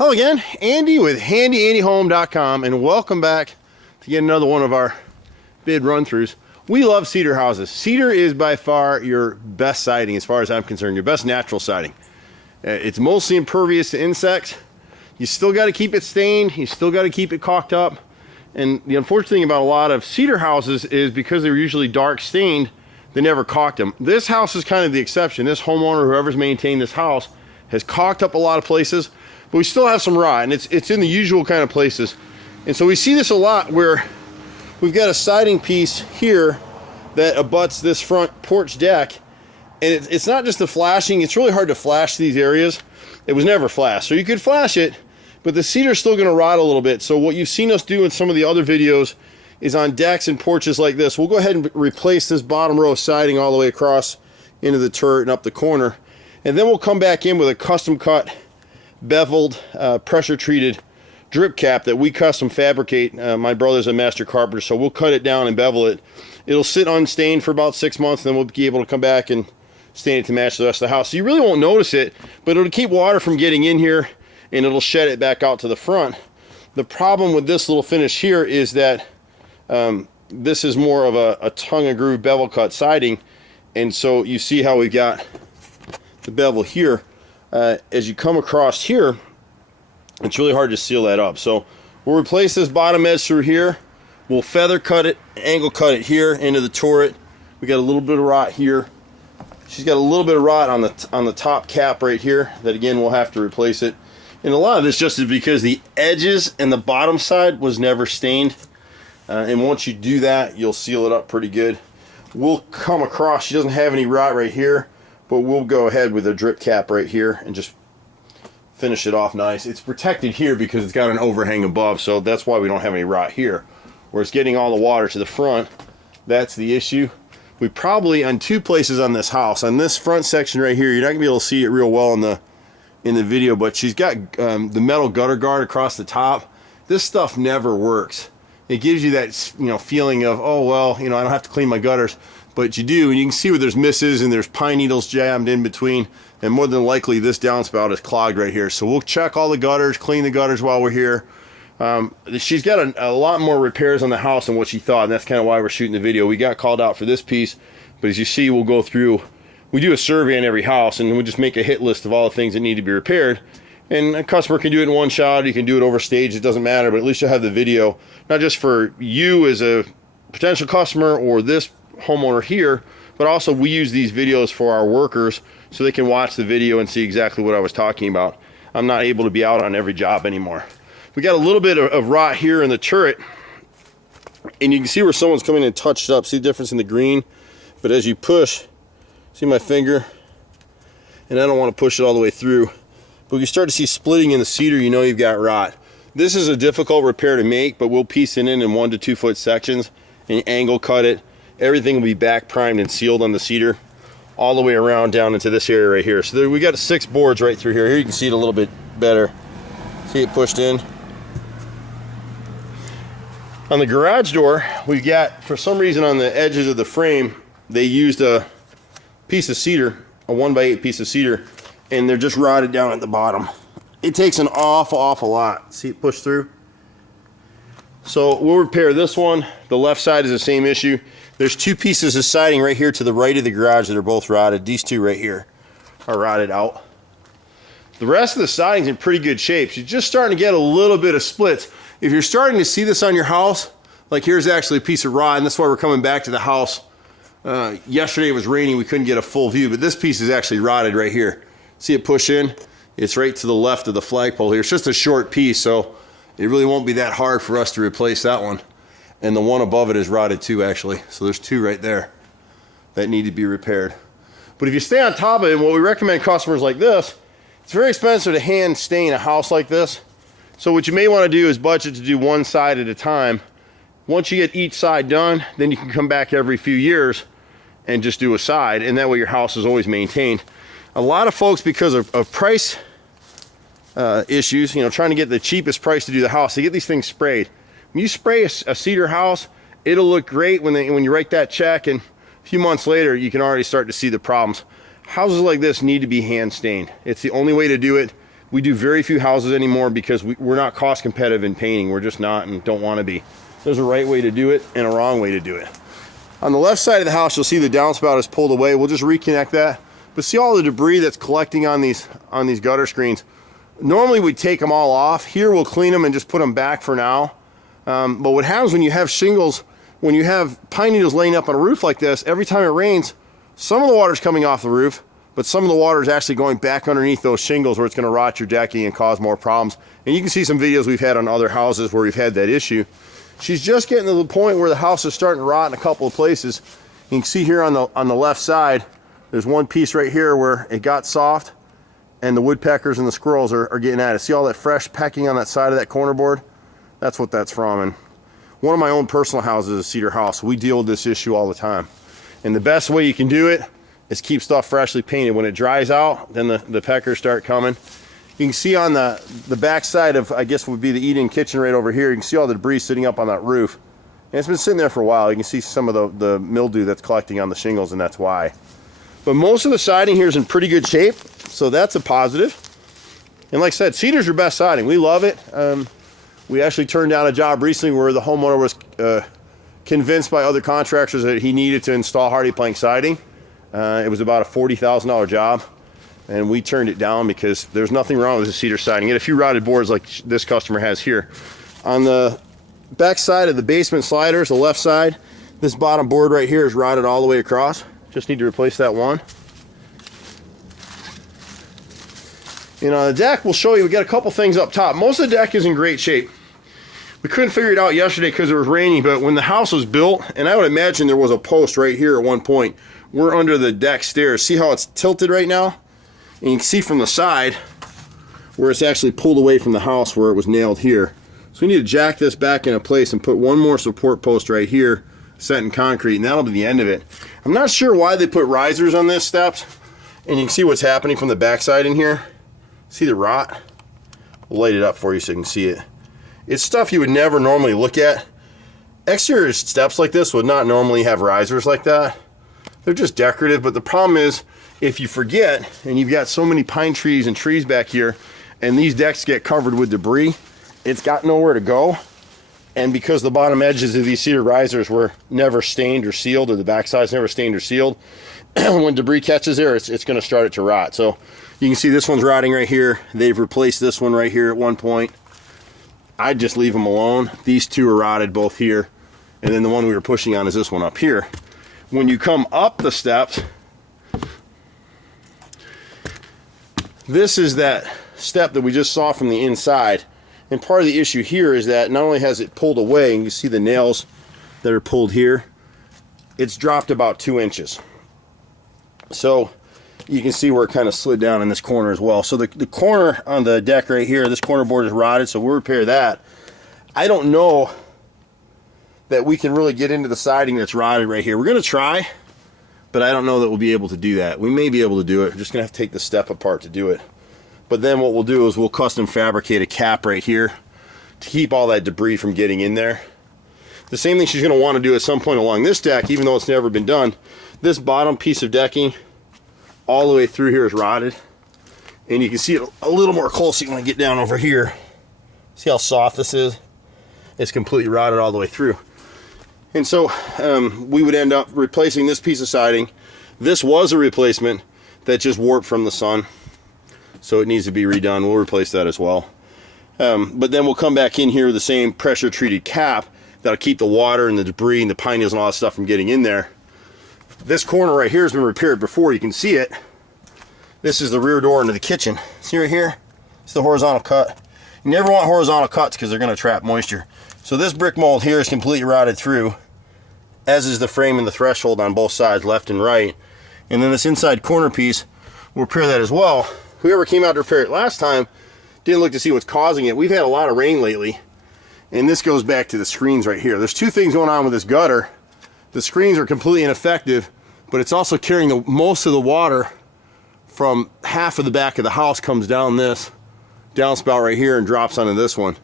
Hello again, Andy with HandyANDYHome.com, and welcome back to get another one of our bid run-throughs. We love cedar houses. Cedar is by far your best siding as far as I'm concerned, your best natural siding. It's mostly impervious to insects. You still got to keep it stained, you still got to keep it caulked up. And the unfortunate thing about a lot of cedar houses is because they're usually dark stained, they never caulked them. This house is kind of the exception. This homeowner, whoever's maintained this house, has caulked up a lot of places, but we still have some rot, and it's in the usual kind of places. And so we see this a lot where we've got a siding piece here that abuts this front porch deck, and it's not just the flashing. It's really hard to flash these areas. It was never flashed, so you could flash it, but the cedar's still going to rot a little bit. So what you've seen us do in some of the other videos is on decks and porches like this, we'll go ahead and replace this bottom row of siding all the way across into the turret and up the corner, and then we'll come back in with a custom cut, beveled, pressure treated drip cap that we custom fabricate. My brother's a master carpenter, so we'll cut it down and bevel it. It'll sit unstained for about 6 months, and then we'll be able to come back and stain it to match the rest of the house. So you really won't notice it, but it'll keep water from getting in here, and it'll shed it back out to the front. The problem with this little finish here is that this is more of a tongue and groove bevel cut siding, and so you see how we've got the bevel here. As you come across here, it's really hard to seal that up. So we'll replace this bottom edge through here. We'll feather cut it, angle cut it here into the turret. We got a little bit of rot here. She's got a little bit of rot on the top cap right here that again we'll have to replace it. And a lot of this just is because the edges and the bottom side was never stained. And once you do that, you'll seal it up pretty good. We'll come across, she doesn't have any rot right here, but we'll go ahead with a drip cap right here and just finish it off nice. It's protected here because it's got an overhang above, so that's why we don't have any rot here. Where it's getting all the water to the front, that's the issue. We probably, on two places on this house, on this front section right here, you're not gonna be able to see it real well in the video, but she's got the metal gutter guard across the top. This stuff never works. It gives you that feeling of, oh well, I don't have to clean my gutters. But you do, and you can see where there's misses and there's pine needles jammed in between, and more than likely this downspout is clogged right here. So we'll check all the gutters, clean the gutters while we're here. She's got a lot more repairs on the house than what she thought, and that's kind of why we're shooting the video. We got called out for this piece, but as you see, we'll go through, we do a survey on every house, and we just make a hit list of all the things that need to be repaired. And a customer can do it in one shot, you can do it over stage, it doesn't matter, but at least you'll have the video, not just for you as a potential customer or this homeowner here, but also we use these videos for our workers so they can watch the video and see exactly what I was talking about. I'm not able to be out on every job anymore. We got a little bit of rot here in the turret, and you can see where someone's coming and touched up. See the difference in the green? But as you push, see my finger, and I don't want to push it all the way through, but you start to see splitting in the cedar, you know you've got rot. This is a difficult repair to make, but we'll piece it in 1 to 2 foot sections and angle cut it. Everything will be back primed and sealed on the cedar all the way around down into this area right here. So there, we got 6 boards right through here. Here you can see it a little bit better. See it pushed in. On the garage door, we got, for some reason on the edges of the frame, they used a piece of cedar, a 1x8 piece of cedar, and they're just rotted down at the bottom. It takes an awful lot. See it push through? So we'll repair this one. The left side is the same issue. There's 2 pieces of siding right here to the right of the garage that are both rotted. These 2 right here are rotted out. The rest of the siding's in pretty good shape. You're just starting to get a little bit of splits. If you're starting to see this on your house, like here's actually a piece of rot, and that's why we're coming back to the house. Yesterday it was raining, we couldn't get a full view, but this piece is actually rotted right here. See it push in? It's right to the left of the flagpole here. It's just a short piece, so it really won't be that hard for us to replace that one. And the one above it is rotted too, actually. So there's 2 right there that need to be repaired. But if you stay on top of it, what we recommend customers like this, it's very expensive to hand stain a house like this. So what you may want to do is budget to do one side at a time. Once you get each side done, then you can come back every few years and just do a side, and that way your house is always maintained. A lot of folks, because of price issues, trying to get the cheapest price to do the house, they get these things sprayed. When you spray a cedar house, it'll look great when you write that check, and a few months later you can already start to see the problems. Houses like this need to be hand stained. It's the only way to do it. We do very few houses anymore because we're not cost competitive in painting. We're just not and don't want to be. There's a right way to do it and a wrong way to do it. On the left side of the house, you'll see the downspout is pulled away. We'll just reconnect that. But see all the debris that's collecting on these gutter screens. Normally we'd take them all off. Here we'll clean them and just put them back for now. But what happens when you have shingles, when you have pine needles laying up on a roof like this, every time it rains, some of the water's coming off the roof, but some of the water is actually going back underneath those shingles where it's going to rot your decking and cause more problems. And you can see some videos we've had on other houses where we've had that issue. She's just getting to the point where the house is starting to rot in a couple of places. You can see here on the left side, there's one piece right here where it got soft and the woodpeckers and the squirrels are getting at it. See all that fresh pecking on that side of that corner board? That's what that's from. And one of my own personal houses is a cedar house. We deal with this issue all the time. And the best way you can do it is keep stuff freshly painted. When it dries out, then the peckers start coming. You can see on the back side of, I guess would be the eating kitchen right over here, you can see all the debris sitting up on that roof. And it's been sitting there for a while. You can see some of the mildew that's collecting on the shingles, and that's why. But most of the siding here is in pretty good shape, so that's a positive. And like I said, cedar's your best siding. We love it. We actually turned down a job recently where the homeowner was convinced by other contractors that he needed to install hardy plank siding. It was about a $40,000 job, and we turned it down because there's nothing wrong with the cedar siding. It had a few rotted boards like this customer has here. On the back side of the basement sliders, the left side, this bottom board right here is rotted all the way across. Just need to replace that one. And on the deck, we'll show you, we got a couple things up top. Most of the deck is in great shape. We couldn't figure it out yesterday because it was raining, but when the house was built, and I would imagine there was a post right here at one point, we're under the deck stairs. See how it's tilted right now? And you can see from the side where it's actually pulled away from the house where it was nailed here. So we need to jack this back into place and put one more support post right here set in concrete, and that'll be the end of it. I'm not sure why they put risers on this steps, and you can see what's happening from the backside in here. See the rot? We'll light it up for you so you can see it. It's stuff you would never normally look at. Exterior steps like this would not normally have risers like that. They're just decorative, but the problem is if you forget and you've got so many pine trees and trees back here and these decks get covered with debris, it's got nowhere to go. And because the bottom edges of these cedar risers were never stained or sealed, or the backside's never stained or sealed, when debris catches there, it's going to start it to rot. So you can see this one's rotting right here. They've replaced this one right here at one point. I'd just leave them alone. These two are rotted both here. And then the one we were pushing on is this one up here. When you come up the steps, this is that step that we just saw from the inside. And part of the issue here is that not only has it pulled away, and you see the nails that are pulled here, it's dropped about 2 inches. So you can see where it kind of slid down in this corner as well. So the corner on the deck right here, this corner board is rotted, so we'll repair that. I don't know that we can really get into the siding that's rotted right here. We're going to try, but I don't know that we'll be able to do that. We may be able to do it. We're just going to have to take the step apart to do it. But then what we'll do is we'll custom fabricate a cap right here to keep all that debris from getting in there. The same thing she's going to want to do at some point along this deck, even though it's never been done. This bottom piece of decking all the way through here is rotted. And you can see it a little more closely when I get down over here. See how soft this is? It's completely rotted all the way through. And so we would end up replacing this piece of siding. This was a replacement that just warped from the sun, so it needs to be redone. We'll replace that as well. But then we'll come back in here with the same pressure treated cap that'll keep the water and the debris and the pine needles and all that stuff from getting in there. This corner right here has been repaired before. You can see it. This is the rear door into the kitchen. See right here? It's the horizontal cut. You never want horizontal cuts because they're going to trap moisture. So this brick mold here is completely rotted through, as is the frame and the threshold on both sides, left and right. And then this inside corner piece, we'll repair that as well. Whoever came out to repair it last time didn't look to see what's causing it. We've had a lot of rain lately, and this goes back to the screens right here. There's two things going on with this gutter. The screens are completely ineffective, but it's also carrying most of the water from half of the back of the house comes down this downspout right here and drops onto this one.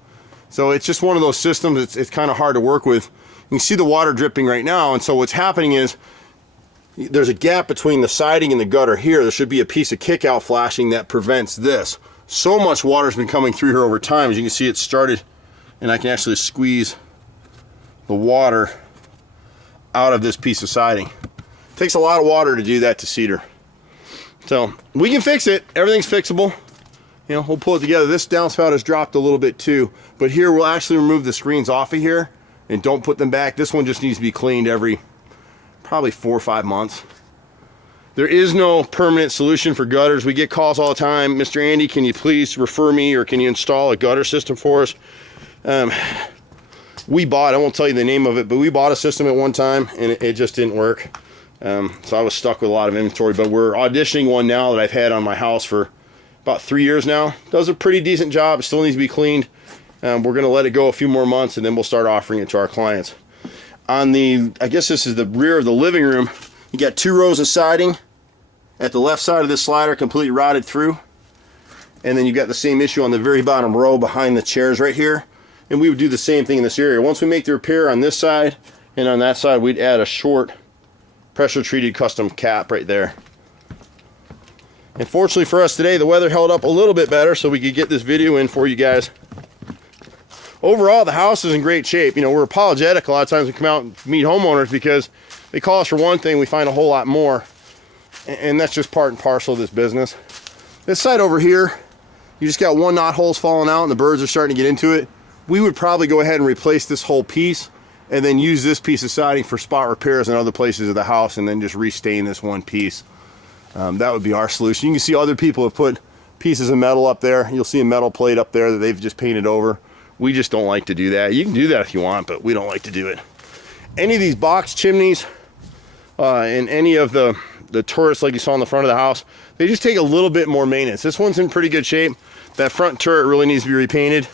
So it's just one of those systems. It's kind of hard to work with. You can see the water dripping right now, and so what's happening is there's a gap between the siding and the gutter here. There should be a piece of kickout flashing that prevents this. So much water's been coming through here over time. As you can see, it started, and I can actually squeeze the water out of this piece of siding. It takes a lot of water to do that to cedar. So we can fix it. Everything's fixable. You know, we'll pull it together. This downspout has dropped a little bit too, but here we'll actually remove the screens off of here and don't put them back. This one just needs to be cleaned every probably 4 or 5 months. There is no permanent solution for gutters. We get calls all the time. Mr. Andy, can you please refer me, or can you install a gutter system for us? We bought, I won't tell you the name of it, but we bought a system at one time and it just didn't work. So I was stuck with a lot of inventory, but we're auditioning one now that I've had on my house for about 3 years now. Does a pretty decent job. It still needs to be cleaned. We're gonna let it go a few more months and then we'll start offering it to our clients. On the, I guess this is the rear of the living room, you got 2 rows of siding. At the left side of this slider, completely rotted through. And then you got the same issue on the very bottom row behind the chairs right here. And we would do the same thing in this area. Once we make the repair on this side and on that side, we'd add a short pressure treated custom cap right there. And fortunately for us today, the weather held up a little bit better so we could get this video in for you guys. Overall, the house is in great shape. You know, we're apologetic a lot of times we come out and meet homeowners because they call us for one thing, we find a whole lot more. And that's just part and parcel of this business. This side over here, you just got 1 knot holes falling out and the birds are starting to get into it. We would probably go ahead and replace this whole piece and then use this piece of siding for spot repairs in other places of the house and then just restain this one piece. That would be our solution. You can see other people have put pieces of metal up there. You'll see a metal plate up there that they've just painted over. We just don't like to do that. You can do that if you want, but we don't like to do it. Any of these box chimneys and any of the turrets like you saw in the front of the house, they just take a little bit more maintenance. This one's in pretty good shape. That front turret really needs to be repainted.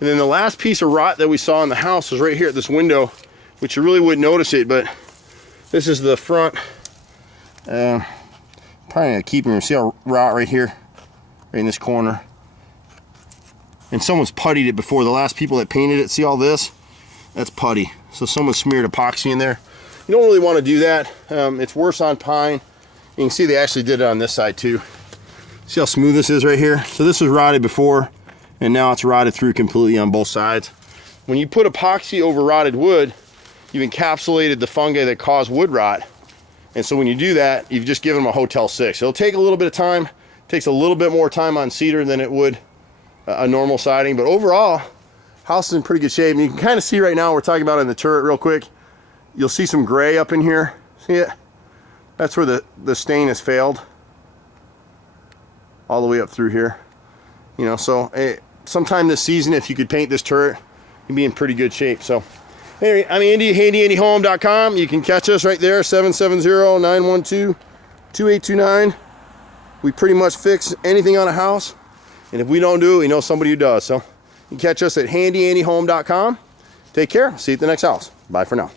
And then the last piece of rot that we saw in the house was right here at this window, which you really wouldn't notice it, but this is the front. Probably gonna keep them. See how rot right here, right in this corner. And someone's puttied it before. The last people that painted it, see all this? That's putty. So someone smeared epoxy in there. You don't really want to do that. It's worse on pine. You can see they actually did it on this side too. See how smooth this is right here? So this was rotted before, and now it's rotted through completely on both sides. When you put epoxy over rotted wood, you've encapsulated the fungi that cause wood rot. And so when you do that, you've just given them a Hotel 6. It'll take a little bit of time. It takes a little bit more time on cedar than it would a normal siding, but overall, house is in pretty good shape. And you can kind of see right now, we're talking about in the turret real quick, you'll see some gray up in here. See it? That's where the stain has failed. All the way up through here. You know, so sometime this season, if you could paint this turret, you'd be in pretty good shape. So, anyway, I'm Andy, HandyANDYHome.com. You can catch us right there, 770-912-2829. We pretty much fix anything on a house. And if we don't do it, we know somebody who does. So, you can catch us at HandyANDYHome.com. Take care. See you at the next house. Bye for now.